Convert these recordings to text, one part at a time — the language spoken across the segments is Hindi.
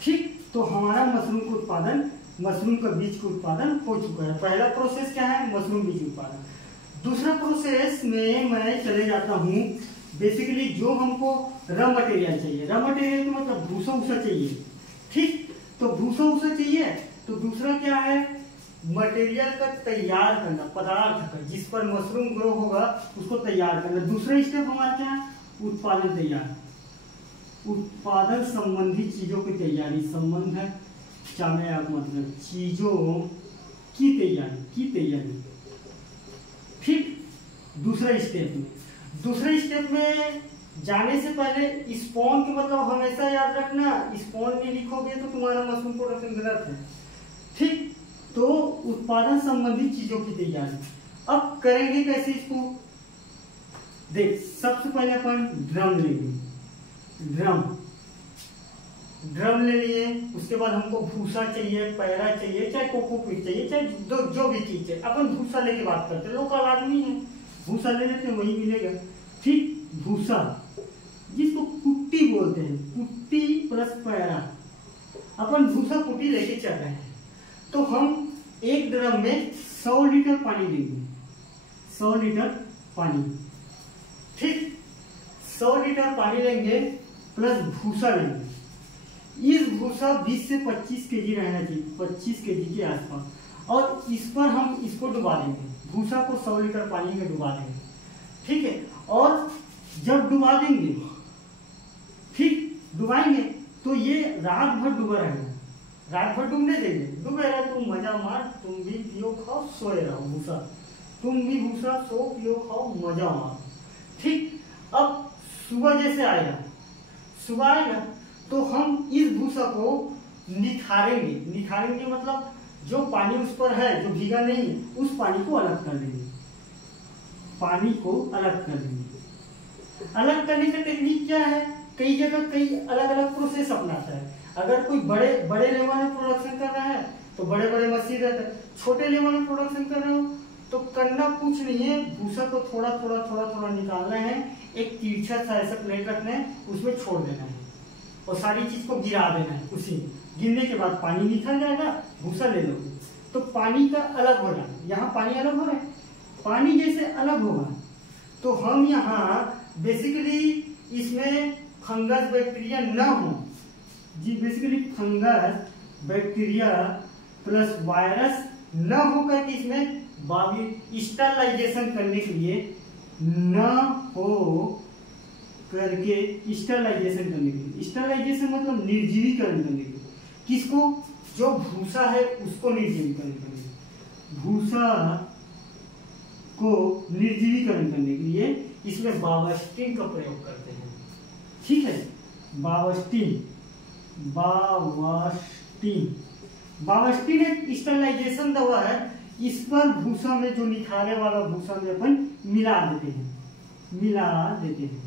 ठीक, तो हमारा मशरूम का उत्पादन, मशरूम का बीज का उत्पादन हो चुका है। पहला प्रोसेस क्या है, मशरूम बीज उत्पादन। दूसरा प्रोसेस में मैं चले जाता हूँ, बेसिकली जो हमको रॉ मटेरियल चाहिए, रॉ मटेरियल का मतलब भूसा उसा चाहिए। ठीक, तो भूसा उसा चाहिए, तो दूसरा क्या है, मटेरियल का तैयार करना, पदार्थ का जिस पर मशरूम ग्रो होगा उसको तैयार करना। दूसरा स्टेप हमारा क्या है, उत्पादन तैयार, उत्पादन संबंधी चीजों की तैयारी, संबंध है चाहे आप मतलब चीजों की तैयारी। ठीक, दूसरे स्टेप में जाने से पहले स्पॉन के मतलब हमेशा याद रखना, स्पॉन नहीं लिखोगे तो तुम्हारा मशरूम प्रोडक्शन गलत है। ठीक, तो उत्पादन संबंधी चीजों की तैयारी। अब करेंगे कैसे इसको, देख सबसे पहले अपन ड्रम लेंगे, ड्रम ले लिए, उसके बाद हमको भूसा चाहिए, पैरा चाहिए, चाहे कोकोपीट चाहिए, चाहे जो भी चीज चाहिए। अपन भूसा लेके बात करते हैं, लोकल आदमी है, भूसा ले लेते हैं, वही मिलेगा। ठीक, भूसा जिसको कुट्टी बोलते हैं, कुट्टी प्लस पैरा, अपन भूसा कुट्टी लेके चल रहे हैं। तो हम एक ड्रम में 100 लीटर पानी लेंगे, 100 लीटर पानी। ठीक, 100 लीटर पानी लेंगे प्लस भूसा लेंगे। इस भूसा 20 से 25 केजी रहना चाहिए, 25 केजी के आसपास। और इस पर हम इसको डुबा देंगे, भूसा को 100 लीटर पानी में डुबा देंगे। ठीक है, और जब डुबा देंगे, ठीक डुबाएंगे तो ये रात भर डूबा रहेगा, रात भर डूबने देंगे, डूबेगा तुम मजा मार, तुम भी पियो खाओ सोए रहो भूसा, तुम भी भूसा सो पियो खाओ मजा मार। ठीक, अब सुबह जैसे आएगा, सुबह आएगा तो हम इस भूसा को निथारेंगे मतलब जो पानी उस पर है जो भीगा नहीं है उस पानी को अलग कर देंगे, पानी को अलग कर देंगे। अलग करने का टेक्निक क्या है, कई जगह कई अलग अलग प्रोसेस अपनाता है। अगर कोई बड़े लेवल में प्रोडक्शन कर रहा है तो बड़े बड़े मशीन रहते हैं, छोटे लेवल में प्रोडक्शन कर रहे हो तो करना कुछ नहीं है, भूसा को थोड़ा थोड़ा निकालना है, एक तिरछा सा ऐसा प्लेट रखना है, उसमें छोड़ देना है और सारी चीज को गिरा देना है। उसी गिरने के बाद पानी निकल जाएगा, भूसा ले लोगे तो पानी का अलग हो जाना, यहाँ पानी अलग हो रहा है, पानी जैसे अलग होगा तो हम यहाँ बेसिकली इसमें फंगस बैक्टीरिया न हो जी, basically fungus bacteria plus virus न होकर के इसमें स्टरलाइजेशन करने के लिए न हो करके स्टरलाइजेशन करने के लिए, स्टरलाइजेशन मतलब निर्जीवीकरण करने के लिए, किसको, जो भूसा है उसको निर्जीवीकरण करने के लिए, भूसा को निर्जीवीकरण करने के लिए इसमें बावास्टिन का प्रयोग करते हैं। ठीक है, बावास्टिन एक स्टरलाइजेशन दवा है, इस पर भूसा में जो निखारे वाला भूसा में अपन मिला देते हैं।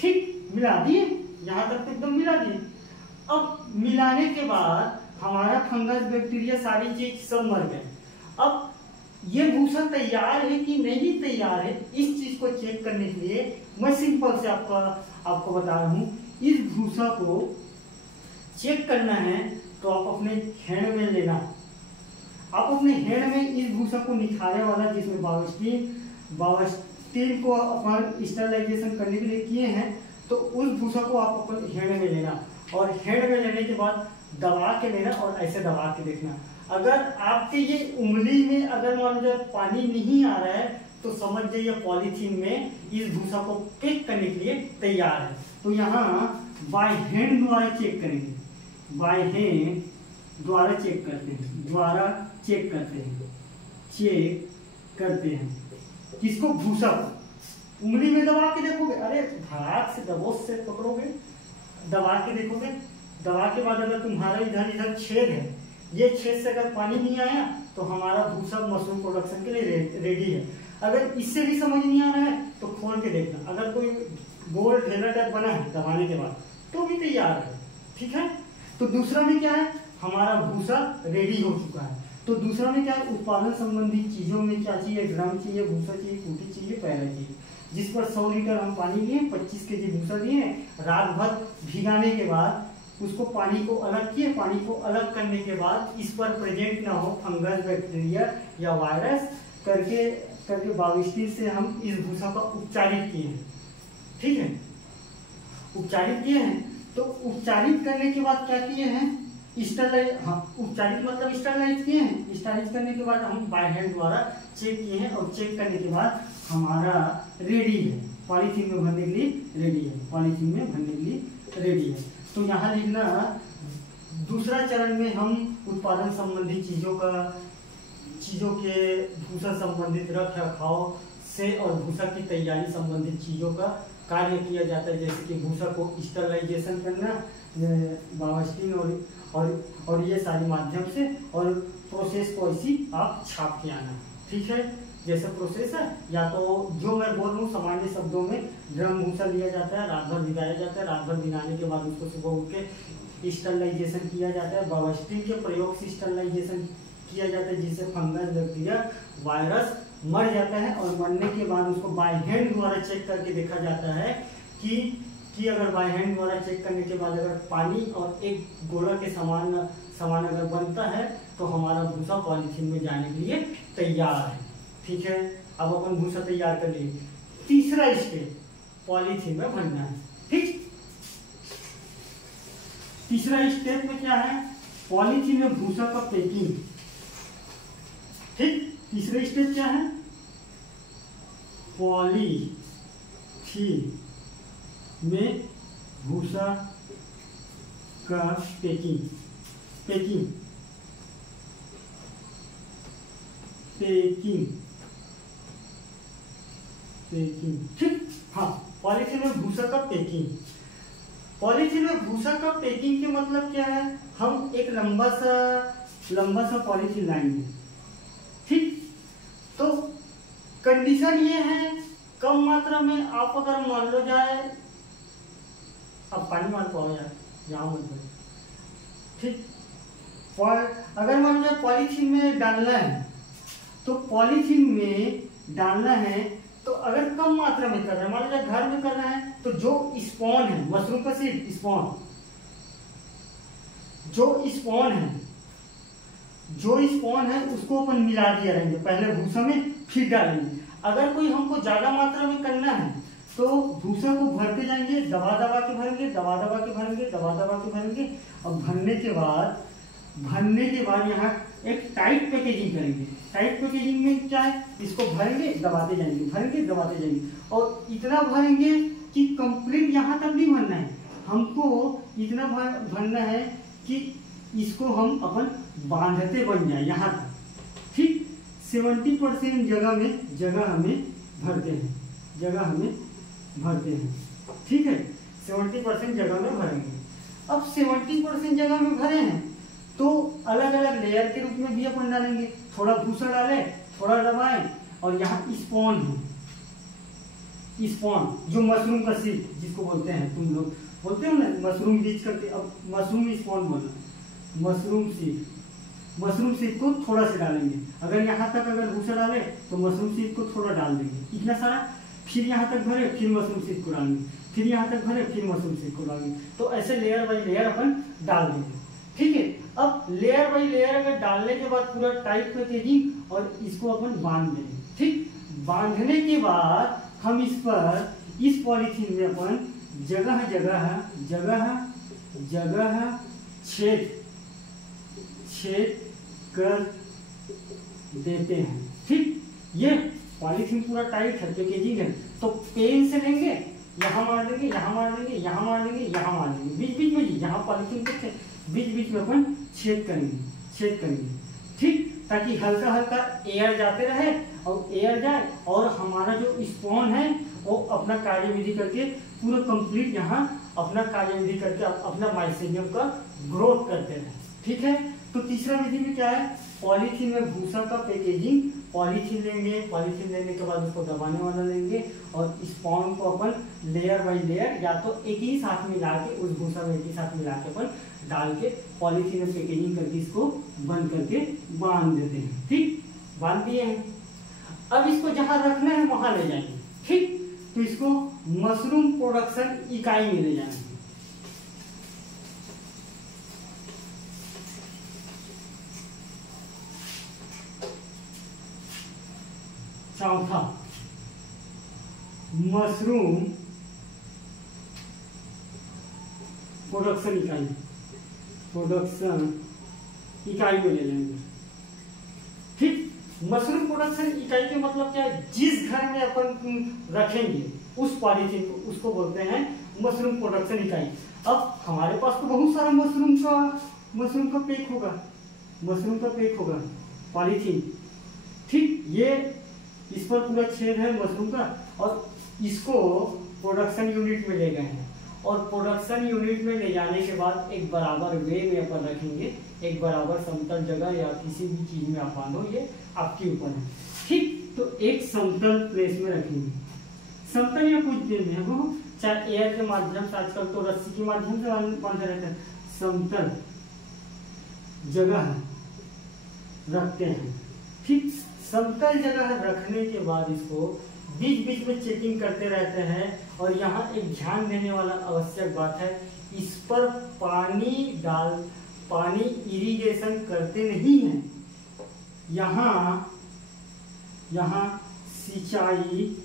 ठीक, मिला दिए, यहाँ तक तो एकदम मिला दिए। अब मिलाने के बाद हमारा फंगस बैक्टीरिया सारी चीज सब मर गए। अब ये भूसा तैयार है कि नहीं तैयार है, इस चीज को चेक करने के लिए मैं सिंपल से आपको बता रहा हूँ। इस भूसा को चेक करना है तो आप अपने हैंड में लेना, आप अपने हैंड में इस भूसा को निखारे वाला जिसमें बावास्टिन को अपन स्टरलाइजेशन करने के लिए किए हैं, तो उस भूसा को आप अपन हैंड में लेना और हैंड में लेने के बाद दबा के लेना और ऐसे दबा के देखना। अगर आपके ये उंगली में अगर मान लो पानी नहीं आ रहा है तो समझ जाइए पॉलीथीन में इस भूसा को पैक करने के लिए तैयार है। तो यहाँ बाय हैंड द्वारा चेक करेंगे, बाय हैंड द्वारा चेक करते हैं किसको, भूसा को। उंगली में दबा के देखोगे, अरे हाथ से दबोच से पकड़ोगे, दबा के देखोगे, दबा के बाद अगर तुम्हारा इधर छेद है, ये छेद से अगर पानी नहीं आया तो हमारा भूसा मशरूम प्रोडक्शन के लिए रेडी है। अगर इससे भी समझ नहीं आ रहा है तो खोल के देखना, अगर कोई गोल ढेला टाइप बना है दबाने के बाद तो भी तैयार है। ठीक है, तो दूसरा में क्या है, हमारा भूसा रेडी हो चुका है। तो दूसरा में क्या है, उत्पादन संबंधी चीजों में क्या चाहिए, ड्रम चाहिए, भूसा चाहिए, कुटी चाहिए, पैरा चाहिए, जिस पर 100 लीटर हम पानी लिए, 25 केजी भूसा लिए, रात भर भिगाने के बाद उसको पानी को अलग किए, पानी को अलग करने के बाद इस पर प्रेजेंट ना हो फंगस, बैक्टीरिया या वायरस करके बाविस्टीन से हम इस भूसा का उपचारित किए हैं। ठीक है, उपचारित किए हैं। तो उपचारित करने के बाद क्या किए हैं, स्टरलाइज, हाँ उपचारित मतलब स्टरलाइज किए हैं। स्टरलाइज करने के बाद हम बाय हैंड द्वारा चेक किए हैं और चेक करने के बाद हमारा रेडी है, पॉलीथीन में भरने के लिए रेडी है, पॉलीथीन में भरने के लिए रेडी है। तो यहाँ लिखना, दूसरा चरण में हम उत्पादन संबंधी चीजों के भूसा संबंधित रख रखाव से और भूसा की तैयारी संबंधित चीजों का कार्य किया जाता है, जैसे कि भूसा को स्टरलाइजेशन करना, बाविस्टीन और ये सारी माध्यम से, और प्रोसेस को ऐसी आप छाप के आना। ठीक है, जैसे प्रोसेस है, या तो जो मैं बोल रहा हूँ सामान्य शब्दों में, ड्रम भूसा लिया जाता है, रात भर भिगाया जाता है, रात भर भिगाने के बाद उसको सुबह उठ के स्टरलाइजेशन किया जाता है। बाविस्टीन के प्रयोग से स्टरलाइजेशन किया जाता है, जिससे फंगस, बैक्टीरिया, वायरस मर जाता है। और मरने के बाद उसको बाय हैंड द्वारा चेक करके देखा जाता है कि अगर बाय हैंड द्वारा चेक करने के बाद अगर पानी और एक गोला के समान अगर बनता है तो हमारा भूसा पॉलीथीन में जाने के लिए तैयार है। ठीक है, अब अपन भूसा तैयार कर लिए। तीसरा स्टेप पॉलीथीन में भरना है। ठीक, तीसरा स्टेप में क्या है, पॉलीथीन में भूसा का पैकिंग। ठीक, तीसरा स्टेप क्या है, पॉलीथीन में भूसा का पैकिंग। ठीक, हाँ, पॉलीथीन में भूसा का पैकिंग। पॉलीथीन में भूसा का पैकिंग के मतलब क्या है, हम एक लंबा सा पॉलीथीन लाएंगे। ठीक, तो कंडीशन ये है, कम मात्रा में आप अगर मान लो जाए, अब पानी मार पाओ यार, यहाँ मत भरो। ठीक, अगर मान लो पॉलीथीन में डालना है, तो पॉलीथीन में डालना है, तो अगर कम मात्रा में कर रहे हैं, मान लो घर में करना है, तो जो स्पॉन है, मशरूम का सीड स्पॉन, जो स्पॉन है उसको अपन मिला दिया रहेंगे पहले भूसा में, फिर डालेंगे। अगर कोई हमको ज्यादा मात्रा में करना है तो भूसा को भरते जाएंगे, दबा दबा के भरेंगे, और भरने के बाद यहाँ एक टाइट पैकेजिंग करेंगे। टाइट पैकेजिंग में क्या है, इसको भरेंगे, दबाते जाएंगे, और इतना भरेंगे कि कंप्लीट यहाँ तक नहीं भरना है, हमको इतना भरना है कि इसको हम अपन बांधते बन जाए यहाँ तक। ठीक, 70% जगह हमें भरते हैं। ठीक है, 70% जगह में भरेंगे। अब 70% जगह में भरे हैं तो अलग अलग लेयर के रूप में भी अपन डालेंगे, थोड़ा भूसा डालें, थोड़ा दबाएं, और यहाँ स्पॉन जो मशरूम का सीड जिसको बोलते हैं, तुम लोग बोलते हो ना मशरूम बीज करके, अब मशरूम स्पॉन बोलना, मशरूम सीड को थोड़ा सा डालेंगे। अगर यहाँ तक अगर भूसा डाले तो मशरूम सीड को थोड़ा डाल देंगे, इतना सारा, फिर यहाँ तक भरे, फिर मशरूम सीड को डालेंगे, फिर यहाँ तक भरे, फिर मशरूम सीड को डालेंगे। तो ऐसे लेयर बाई लेयर अपन डाल देंगे। ठीक है, अब लेयर बाई लेयर अगर डालने के बाद पूरा टाइट पैकेजिंग, और इसको अपन बांध देंगे। ठीक, बांधने के बाद हम इस पॉलीथीन में अपन जगह छेद कर देते हैं। ठीक, ये पॉलीथीन पूरा टाइट है, पैकेजिंग है, तो पेन से लेंगे, यहाँ मार देंगे, बीच में यहाँ पॉलीथीन के बीच में अपन छेद करेंगे। ठीक, ताकि हल्का हल्का एयर जाते रहे, और एयर जाए और हमारा जो स्पॉन है वो अपना कार्यविधि करके पूरा कंप्लीट यहाँ अपना कार्यविधि करके अपना माइसेलियम का ग्रोथ करते रहे। ठीक है, तो तीसरा विधि में क्या है, पॉलीथीन में भूसा का पैकेजिंग। पॉलीथीन लेंगे, पॉलीथीन लेने के बाद उसको दबाने वाला लेंगे, और स्पॉन को अपन लेयर बाई लेयर या तो एक ही साथ मिला के, उस भूसा में एक ही साथ मिला के अपन डाल के पॉलीथीन में पैकेजिंग करके इसको बंद करके बांध देते हैं। ठीक, बांध दिए हैं। अब इसको जहां रखना है वहां ले जाएंगे। ठीक, तो इसको मशरूम प्रोडक्शन इकाई में ले जाएंगे। मशरूम प्रोडक्शन इकाई में ले लेंगे। ठीक, मशरूम प्रोडक्शन इकाई के मतलब क्या है, जिस घर में अपन रखेंगे उस पॉलीथीन को, उसको बोलते हैं मशरूम प्रोडक्शन इकाई। अब हमारे पास तो बहुत सारा मशरूम का पैक होगा पॉलीथीन। ठीक, ये इस पर पूरा छेद है मशरूम का, और इसको प्रोडक्शन यूनिट में ले गए हैं, और प्रोडक्शन यूनिट में ले जाने के बाद एक बराबर वे में अपन रखेंगे, एक बराबर समतल जगह या किसी भी चीज में आप बांधो, ये आपके ऊपर है। ठीक, तो एक समतल प्लेस में रखेंगे, समतल या कुछ देर में वो चाहे एयर के माध्यम से, आजकल तो रस्सी के माध्यम से बांधे रहते हैं, समतल जगह रखते हैं। ठीक, समतल जगह रखने के बाद इसको बीच बीच में चेकिंग करते रहते हैं। और यहाँ एक ध्यान देने वाला आवश्यक बात है, इस पर पानी इरिगेशन करते नहीं हैं। यहाँ सिंचाई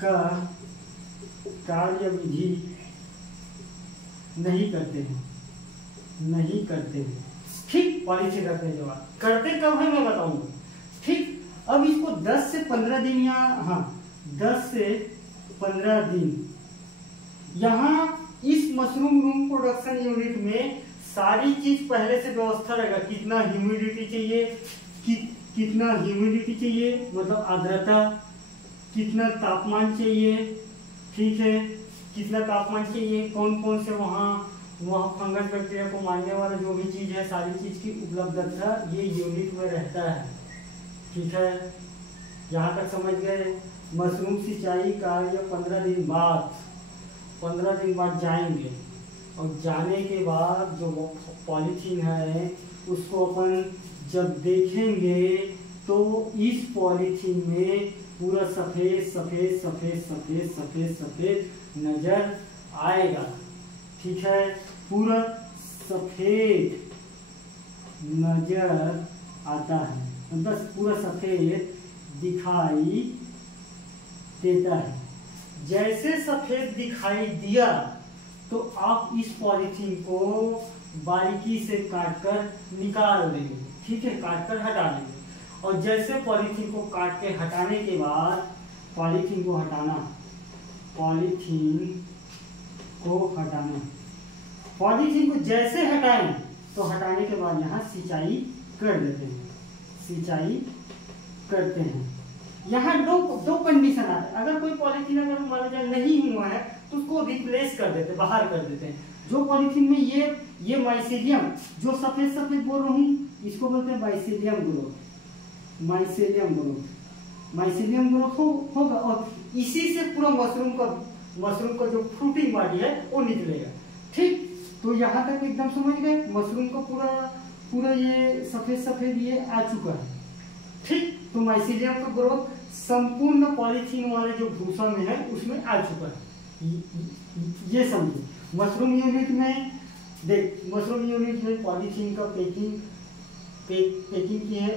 का कार्यविधि नहीं करते हैं। ठीक, पॉलीथीन रखने के बाद करते कब है मैं बताऊंगा। ठीक, अब इसको 10 से 15 दिन या 10 से 15 दिन यहाँ इस मशरूम रूम प्रोडक्शन यूनिट में सारी चीज पहले से व्यवस्था रहेगा। कितना ह्यूमिडिटी चाहिए, मतलब आर्द्रता, कितना तापमान चाहिए, ठीक है, कितना तापमान चाहिए, कौन कौन से वहाँ फंगस बैक्टीरिया को मारने वाला जो भी चीज है, सारी चीज की उपलब्धता ये यूनिट में रहता है। ठीक है, यहाँ तक समझ गए। मशरूम सिंचाई कार्य 15 दिन बाद जाएंगे, और जाने के बाद जो पॉलीथीन है उसको अपन जब देखेंगे तो इस पॉलीथीन में पूरा सफेद नजर आएगा। ठीक है, पूरा सफेद नजर आता है, मतलब पूरा सफेद दिखाई देता है। जैसे सफेद दिखाई दिया तो आप इस पॉलीथीन को बारीकी से काटकर निकाल देंगे। ठीक है, काटकर हटा देंगे। और जैसे पॉलीथीन को काट के हटाने के बाद पॉलीथीन को हटाना, पॉलीथीन को जैसे हटाएं तो हटाने के बाद यहाँ सिंचाई करते हैं। यहाँ दो कंडीशन आते हैं। अगर कोई पॉलीथीन अगर मान लीजिए नहीं हुआ है तो उसको रिप्लेस कर देते, बाहर कर देते हैं। जो पॉलीथीन में ये माइसेलियम, जो सफेद बोल रहा हूँ, इसको बोलते हैं माइसेलियम ग्रोथ होगा, और इसी से पूरा मशरूम का जो फ्रूटिंग बॉडी है वो निकलेगा। ठीक, तो यहाँ तक एकदम समझ गए। मशरूम का पूरा ये सफेद ये आ चुका है। ठीक, तो माइसेलियम का ग्रोथ संपूर्ण पॉलीथीन वाले जो भूसा में है उसमें आ चुका है। ये समझो। मशरूम यूनिट में पॉलीथीन का पैकिंग की है,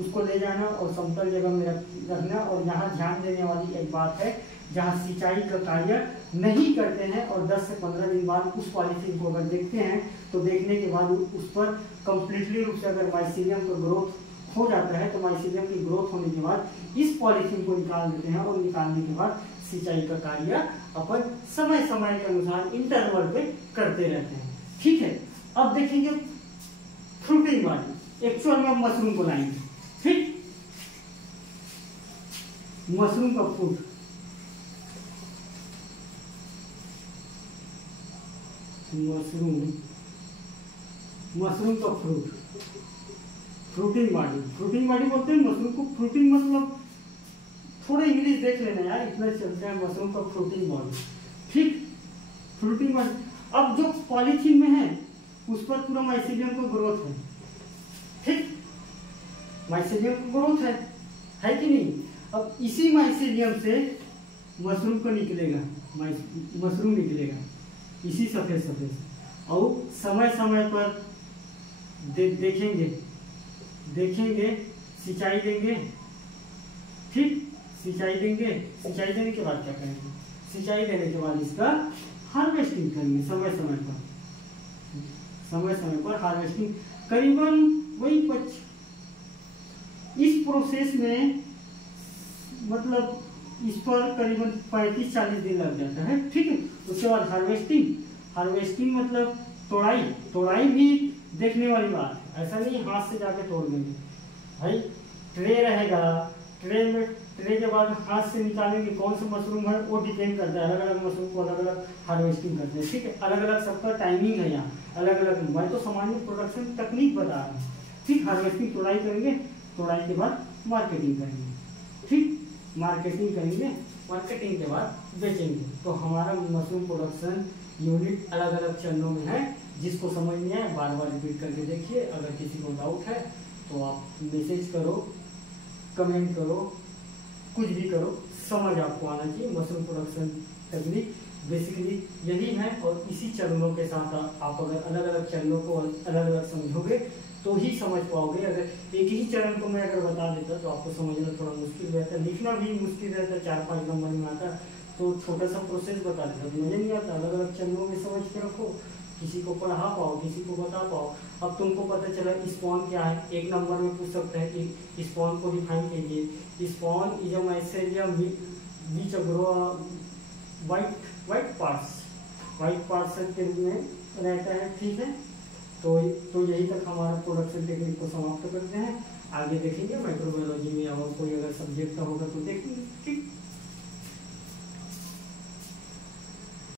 उसको ले जाना और समतल जगह में रखना। और यहाँ ध्यान देने वाली एक बात है, जहाँ सिंचाई का कार्य नहीं करते हैं और 10 से 15 दिन बाद उस पॉलीथीन को अगर देखते हैं तो देखने के बाद उस पर कंप्लीटली रूप से अगर माइसेलियम का ग्रोथ हो जाता है तो माइसेलियम की ग्रोथ होने के बाद इस पॉलीथीन को निकाल देते हैं, और निकालने के बाद सिंचाई का कार्य अपन समय के अनुसार इंटरवल पे करते रहते हैं। ठीक है, अब देखेंगे फ्रूटिंग बॉडी। एक्चुअल में मशरूम को लाएंगे। ठीक, मशरूम का फ्रूट, मशरूम का फ्रूटिंग बॉडी बोलते हैं मशरूम को। फ्रूटिंग मतलब थोड़ा इंग्लिश देख लेना यार, इतना चलता है। मशरूम का फ्रूटिंग बॉडी। ठीक, फ्रूटिंग बॉडी। अब जो पॉलीथीन में है उस पर पूरा माइसेलियम का ग्रोथ है। ठीक, माइसेलियम का ग्रोथ है कि नहीं। अब इसी माइसेलियम से मशरूम को निकलेगा, मशरूम निकलेगा इसी सफेद और समय पर देखेंगे, सिंचाई देंगे। ठीक, सिंचाई देंगे, सिंचाई देने के बाद क्या करेंगे, सिंचाई देने के बाद इसका हार्वेस्टिंग करेंगे समय समय पर हार्वेस्टिंग करीबन वही इस प्रोसेस में मतलब इस पर करीबन 35-40 दिन लग जाता है, ठीक है। उसके बाद हार्वेस्टिंग मतलब तोड़ाई भी देखने वाली बात है, ऐसा नहीं हाथ से जाके तोड़ देंगे भाई। ट्रे रहेगा, ट्रे के बाद हाथ से निकालेंगे, कौन सा मशरूम है वो डिपेंड करता है, अलग अलग मशरूम को अलग अलग हार्वेस्टिंग करते हैं, ठीक है। अलग अलग सबका टाइमिंग है यहाँ, अलग अलग। मैं तो सामान्य प्रोडक्शन तकनीक बता रहा हूँ, ठीक। हार्वेस्टिंग तोड़ाई करेंगे, तोड़ाई के बाद मार्केटिंग करेंगे, ठीक। मार्केटिंग के बाद बेचेंगे। तो हमारा मशरूम प्रोडक्शन यूनिट अलग अलग चरणों में है। जिसको समझ नहीं आए बार बार रिपीट करके देखिए। अगर किसी को डाउट है तो आप मैसेज करो, कमेंट करो, कुछ भी करो, समझ आपको आना चाहिए। मशरूम प्रोडक्शन टेक्निक बेसिकली यही है, और इसी चरणों के साथ आप अगर अलग अलग चरणों को अलग अलग समझोगे तो ही समझ पाओगे। अगर एक ही चरण को मैं अगर बता देता तो आपको समझना थोड़ा मुश्किल रहता, लिखना भी मुश्किल रहता, 4-5 नंबर में आता। तो छोटा सा प्रोसेस बता देता तो मुझे नहीं आता। अलग अलग चरणों में समझ के रखो, किसी को पढ़ा पाओ, किसी को बता पाओ। अब तुमको पता चला स्पॉन क्या है, 1 नंबर में पूछ सकते हैं कि स्पॉन को डिफाइन कीजिए। Spawn is a mycelium which grow white parts के रूप में रहता है, ठीक है। तो यही तक हमारा प्रोडक्शन टेक्निक को समाप्त करते हैं। आगे देखेंगे माइक्रोबायोलॉजी में और कोई अगर सब्जेक्ट का होगा तो देखेंगे, ठीक।